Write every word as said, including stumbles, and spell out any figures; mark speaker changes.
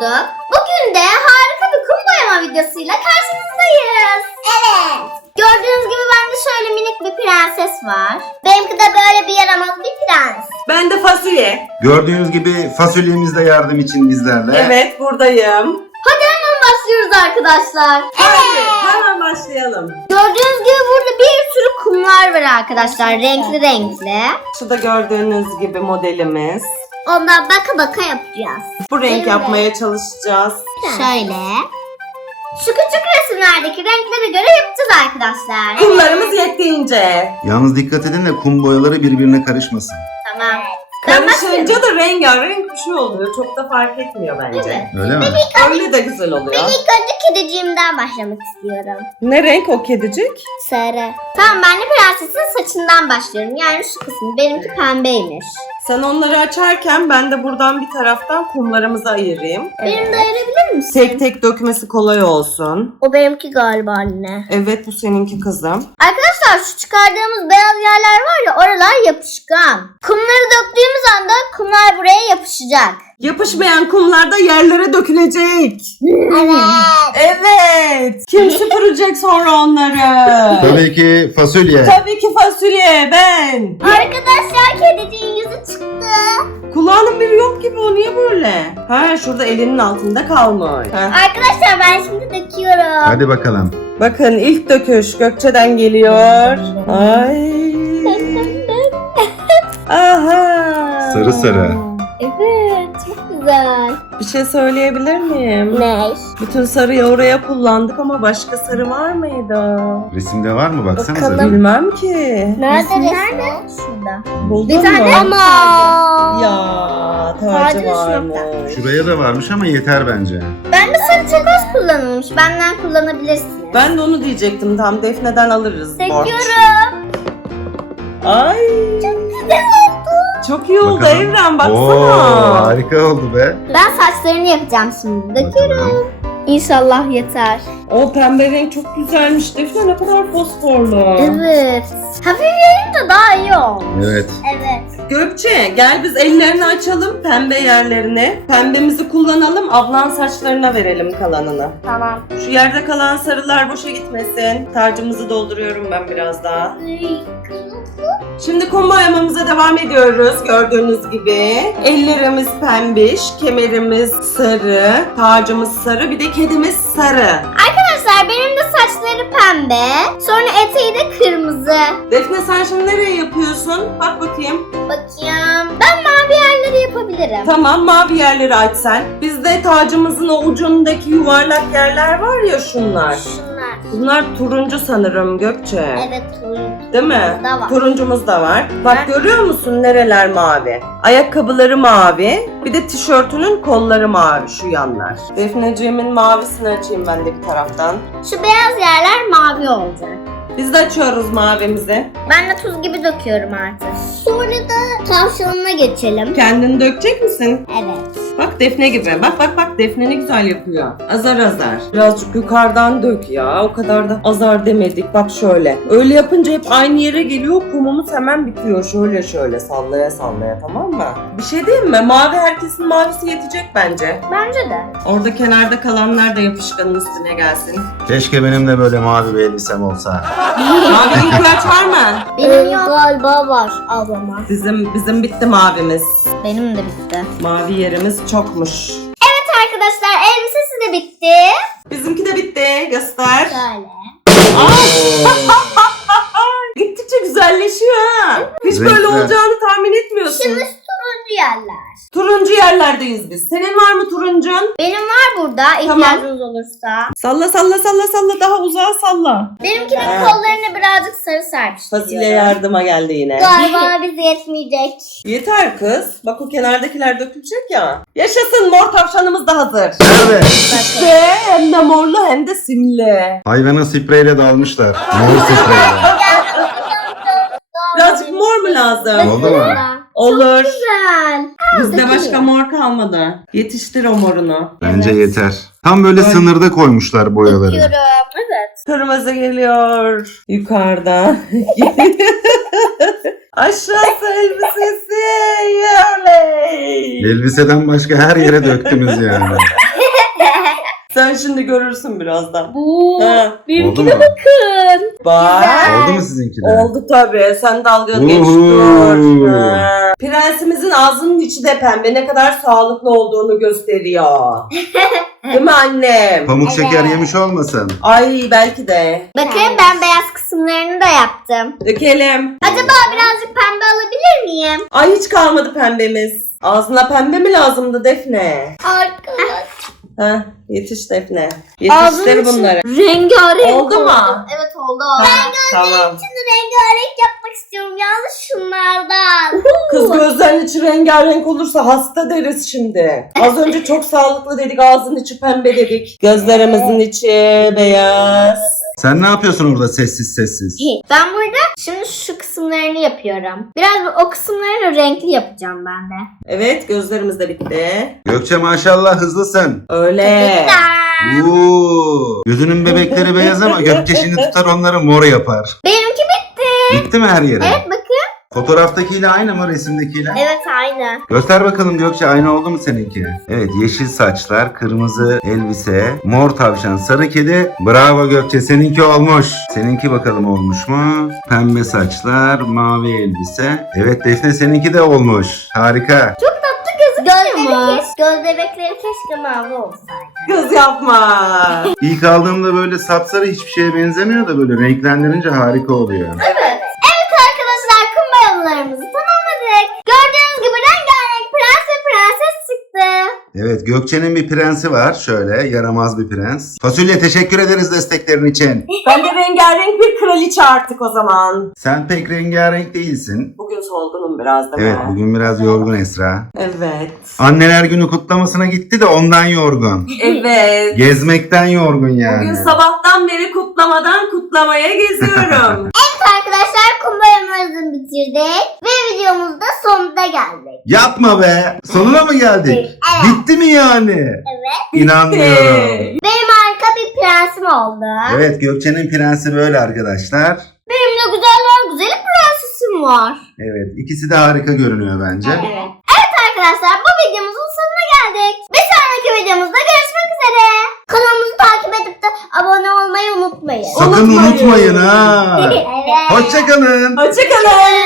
Speaker 1: bulduk. Bugün de harika bir kum boyama videosuyla karşınızdayız. Evet. Gördüğünüz gibi bende şöyle minik bir prenses var. Benimki de böyle bir yaramaz bir prens.
Speaker 2: Ben de fasulye.
Speaker 3: Gördüğünüz gibi fasulyemiz de yardım için bizlerle.
Speaker 2: Evet, buradayım.
Speaker 1: Hadi hemen başlıyoruz arkadaşlar.
Speaker 2: Hadi hemen başlayalım.
Speaker 1: Gördüğünüz gibi burada bir sürü kumlar var arkadaşlar. Renkli renkli.
Speaker 2: Şu da gördüğünüz gibi modelimiz.
Speaker 1: Ondan baka baka yapacağız.
Speaker 2: Bu renk
Speaker 1: Benim de.
Speaker 2: yapmaya çalışacağız.
Speaker 1: Şöyle. Şu küçük resimlerdeki renklere göre yapacağız arkadaşlar.
Speaker 2: Kumlarımız yettiğince.
Speaker 3: Yalnız dikkat edin de kum boyaları birbirine karışmasın.
Speaker 1: Tamam. Ben
Speaker 2: Karışınca da rengarenk bir şey oluyor. Çok da fark etmiyor bence.
Speaker 1: Evet.
Speaker 3: Öyle mi?
Speaker 2: Öyle de güzel oluyor.
Speaker 1: Ben ilk önce kediciğimden başlamak istiyorum.
Speaker 2: Ne renk o kedicik?
Speaker 1: Sarı. Tamam, ben de prensesin saçından başlıyorum. Yani şu kısmı. Benimki pembeymiş.
Speaker 2: Sen onları açarken ben de buradan bir taraftan kumlarımızı ayırayım.
Speaker 1: Benim de ayırabilir misin?
Speaker 2: Tek tek dökmesi kolay olsun.
Speaker 1: O benimki galiba anne.
Speaker 2: Evet, bu seninki kızım.
Speaker 1: Arkadaşlar şu çıkardığımız beyaz yerler var ya, oralar yapışkan. Kumları döktüğümüz anda kumlar buraya yapışacak.
Speaker 2: Yapışmayan kumlar da yerlere dökülecek.
Speaker 1: Evet.
Speaker 2: Evet. Kim süpürecek sonra onları?
Speaker 3: Tabii ki fasulye.
Speaker 2: Tabii ki fasulye, ben.
Speaker 1: Arkadaşlar kediciğin yüzü çıktı.
Speaker 2: Kulağının biri yok gibi, o niye böyle? Ha, şurada elinin altında kalmış. Ha.
Speaker 1: Arkadaşlar ben şimdi döküyorum.
Speaker 3: Hadi bakalım.
Speaker 2: Bakın ilk döküş Gökçe'den geliyor. Ay. Aha.
Speaker 3: Sarı sarı.
Speaker 1: Evet, çok güzel.
Speaker 2: Bir şey söyleyebilir miyim?
Speaker 1: Ne?
Speaker 2: Bütün sarıyı oraya kullandık ama başka sarı var mıydı?
Speaker 3: Resimde var mı? Baksanıza.
Speaker 1: Bakalım.
Speaker 2: Bilmem ki.
Speaker 1: Nerede resmi? Şurada.
Speaker 2: Buldun
Speaker 1: Bir tane
Speaker 2: mu?
Speaker 1: ama.
Speaker 2: Ya
Speaker 1: Tacı
Speaker 2: tacı varmış.
Speaker 3: Şuraya da varmış ama yeter bence.
Speaker 1: Ben de sarı çok az kullanılmış. Benden kullanabilirsiniz.
Speaker 2: Ben de onu diyecektim, tam Defne'den alırız borç.
Speaker 1: Döküyorum.
Speaker 2: Ay.
Speaker 1: Güzel oldu.
Speaker 2: Çok iyi oldu
Speaker 3: Bakalım.
Speaker 2: Evren,
Speaker 3: Oo,
Speaker 2: baksana.
Speaker 3: harika oldu be.
Speaker 1: Ben saçlarını yapacağım şimdi. Döküyorum.
Speaker 3: Bakalım.
Speaker 1: İnşallah yeter.
Speaker 2: O pembe renk çok güzelmiş Defne, ne kadar fosforlu.
Speaker 1: Evet. Hafif yayınca daha iyi oldu.
Speaker 3: Evet.
Speaker 1: Evet.
Speaker 2: Gökçe gel biz ellerini açalım, pembe yerlerini. Pembemizi kullanalım, ablan saçlarına verelim kalanını.
Speaker 1: Tamam.
Speaker 2: Şu yerde kalan sarılar boşa gitmesin. Tacımızı dolduruyorum ben biraz daha. Şimdi kum boyamamıza devam ediyoruz gördüğünüz gibi. Ellerimiz pembiş, kemerimiz sarı, tacımız sarı, bir de kedimiz sarı.
Speaker 1: Arkadaşlar benim de saçları pembe. Sonra eteği de kırmızı.
Speaker 2: Defne sen şimdi nereye yapıyorsun? Bak bakayım.
Speaker 1: Bakayım. Ben mavi yerleri yapabilirim.
Speaker 2: Tamam, mavi yerleri aç sen. Bizde tacımızın o ucundaki yuvarlak yerler var ya, şunlar.
Speaker 1: Şunlar.
Speaker 2: Bunlar turuncu sanırım Gökçe.
Speaker 1: Evet, turuncu.
Speaker 2: Değil mi?
Speaker 1: Da var.
Speaker 2: Turuncumuz da var. Bak görüyor musun nereler mavi? Ayakkabıları mavi. Bir de tişörtünün kolları mavi, şu yanlar. Defneciğimin mavisini açayım ben de bir taraftan.
Speaker 1: Şu beyaz yerler mavi olacak.
Speaker 2: Biz de açıyoruz mavimizi.
Speaker 1: Ben de tuz gibi döküyorum artık. Sonra da tavşanına geçelim.
Speaker 2: Kendini dökecek misin?
Speaker 1: Evet.
Speaker 2: Bak Defne gibi. Bak bak bak, Defne ne güzel yapıyor. Azar azar. Birazcık yukarıdan dök ya. O kadar da azar demedik. Bak şöyle. Öyle yapınca hep aynı yere geliyor. Kumumuz hemen bitiyor. Şöyle şöyle sallaya sallaya, tamam mı? Bir şey diyeyim mi? Mavi, herkesin mavisi yetecek bence.
Speaker 1: Bence de.
Speaker 2: Orada kenarda kalanlar da yapışkanın üstüne gelsin.
Speaker 3: Keşke benim de böyle mavi bir elbisem olsa.
Speaker 2: Mavi ihtiyaç var mı?
Speaker 1: Benim yok. Galiba var ablama.
Speaker 2: Bizim bizim bitti mavimiz.
Speaker 1: Benim de bitti.
Speaker 2: Mavi yerimiz çokmuş.
Speaker 1: Evet arkadaşlar, elbisesi de bitti.
Speaker 2: Bizimki de bitti. Göster.
Speaker 1: Şöyle.
Speaker 2: Gittikçe güzelleşiyor ha. Hiç
Speaker 3: Renkler.
Speaker 2: böyle olacağını tahmin etmiyorsun.
Speaker 1: Şimdi turuncu yerler.
Speaker 2: Turuncu yerlerdeyiz biz. Senin var mı turuncun?
Speaker 1: Benim var burada, ihtiyacınız olursa.
Speaker 2: Salla salla salla salla, daha uzağa salla.
Speaker 1: Benimkinin
Speaker 2: Ha.
Speaker 1: kollarına birazcık sarı serpiştiriyorum.
Speaker 2: Fasulye yardıma geldi yine.
Speaker 1: Galiba bize yetmeyecek.
Speaker 2: Yeter kız. Bak o kenardakiler dökülecek ya. Yaşasın, mor tavşanımız da hazır.
Speaker 3: Nerede?
Speaker 2: İşte hem de morlu hem de simli.
Speaker 3: Hayvana spreyle dalmışlar. Mor spreyle.
Speaker 2: Birazcık mor mu lazım?
Speaker 3: Oldu mu?
Speaker 2: Olur.
Speaker 1: Güzel.
Speaker 2: Bizde
Speaker 1: dökülüyor.
Speaker 2: başka mor kalmadı. Yetiştir o morunu.
Speaker 3: Bence
Speaker 1: Evet.
Speaker 3: yeter. Tam böyle
Speaker 2: Öyle.
Speaker 3: sınırda koymuşlar boyaları.
Speaker 1: Döküyorum. Evet.
Speaker 2: Kırmızı geliyor. Yukarıda. Aşağısı elbisesi. Yoley.
Speaker 3: Elbiseden başka her yere döktünüz yani.
Speaker 2: Sen şimdi görürsün birazdan.
Speaker 1: Bu.
Speaker 2: Ha.
Speaker 1: Benimkine
Speaker 3: mu?
Speaker 1: bakın.
Speaker 2: Bak.
Speaker 1: Güzel.
Speaker 3: Oldu mu sizinki de?
Speaker 2: Oldu tabii. Sen dalga
Speaker 3: Uhu.
Speaker 2: geç dur. Ha. Prensimizin ağzının içi de pembe. Ne kadar sağlıklı olduğunu gösteriyor. Değil mi annem?
Speaker 3: Pamuk
Speaker 1: Evet.
Speaker 3: şeker yemiş olmasın?
Speaker 2: Ay belki de.
Speaker 1: Bakın ben beyaz kısımlarını da yaptım.
Speaker 2: Dökelim.
Speaker 1: Acaba birazcık pembe alabilir miyim?
Speaker 2: Ay hiç kalmadı pembemiz. Ağzına pembe mi lazımdı Defne?
Speaker 1: Arkadaş.
Speaker 2: Ha, yetiş Defne. Yetiştir bunları.
Speaker 1: Rengarenk
Speaker 2: Oldu mu?
Speaker 1: Evet oldu.
Speaker 2: Ha, tamam.
Speaker 1: Şimdi rengarenk yapmak istiyorum. Yalnız şunlardan.
Speaker 2: Kız gözlerinin içi rengarenk olursa hasta deriz şimdi. Az önce çok sağlıklı dedik, ağzının içi pembe dedik. Gözlerimizin içi beyaz.
Speaker 3: Sen ne yapıyorsun orada sessiz sessiz?
Speaker 1: Ben burada şimdi şu kısımlarını yapıyorum. Biraz o kısımlarını renkli yapacağım ben de.
Speaker 2: Evet, gözlerimiz de bitti.
Speaker 3: Gökçe maşallah hızlısın.
Speaker 2: Öyle.
Speaker 1: Bitti.
Speaker 3: Oo. Gözünün bebekleri beyaz ama gökçeşini tutar onları mor yapar.
Speaker 1: Benimki bitti.
Speaker 3: Bitti mi her yere?
Speaker 1: Evet bakın.
Speaker 3: Fotoğraftakiyle aynı mı resimdekiyle?
Speaker 1: Evet aynı.
Speaker 3: Göster bakalım Gökçe aynı oldu mu seninki? Evet yeşil saçlar, kırmızı elbise, mor tavşan, sarı kedi. Bravo Gökçe seninki olmuş. Seninki bakalım olmuş mu? Pembe saçlar, mavi elbise. Evet Defne seninki de olmuş. Harika.
Speaker 1: Gözleri keş, göz bebekleri keşke mavi olsaydı.
Speaker 2: Kız yapma.
Speaker 3: İlk aldığımda böyle sapsarı hiçbir şeye benzemiyor da böyle renklendirince harika oluyor.
Speaker 1: Evet. Evet arkadaşlar kum boyamalarımızı tamamladık. Gördüğünüz gibi rengarenk prens ve prenses çıktı.
Speaker 3: Evet Gökçe'nin bir prensi var. Şöyle yaramaz bir prens. Fasulye teşekkür ederiz desteklerin için.
Speaker 2: Ben de rengarenk bir kraliçe artık o zaman.
Speaker 3: Sen pek rengarenk değilsin.
Speaker 2: Bugün solgunum biraz da.
Speaker 3: Evet bugün biraz yorgun Esra.
Speaker 2: Evet.
Speaker 3: Anneler günü kutlamasına gitti de ondan yorgun.
Speaker 2: Evet.
Speaker 3: Gezmekten yorgun yani.
Speaker 2: Bugün sabahtan beri kutlamadan kutlamaya geziyorum.
Speaker 1: Evet arkadaşlar kum boyamalarımızı bitirdik. Ve videomuzda sonuna geldik.
Speaker 3: Yapma be. Sonuna mı geldik?
Speaker 1: Evet.
Speaker 3: Bitti mi yani?
Speaker 1: Evet.
Speaker 3: İnanmıyorum.
Speaker 1: Benim harika bir prensim oldu.
Speaker 3: Evet Gökçe'nin prensi böyle arkadaşlar.
Speaker 1: Benim de güzeller güzeli prensesim var.
Speaker 3: Evet ikisi de harika görünüyor bence.
Speaker 1: Evet. Evet arkadaşlar bu videomuzun sonuna geldik. Bir sonraki videomuzda görüşmek üzere. Kanalımızı takip edip de abone olmayı unutmayın.
Speaker 3: Sakın
Speaker 2: Unutmayın.
Speaker 3: unutmayın ha.
Speaker 1: Evet.
Speaker 3: Hoşçakalın.
Speaker 2: Hoşçakalın.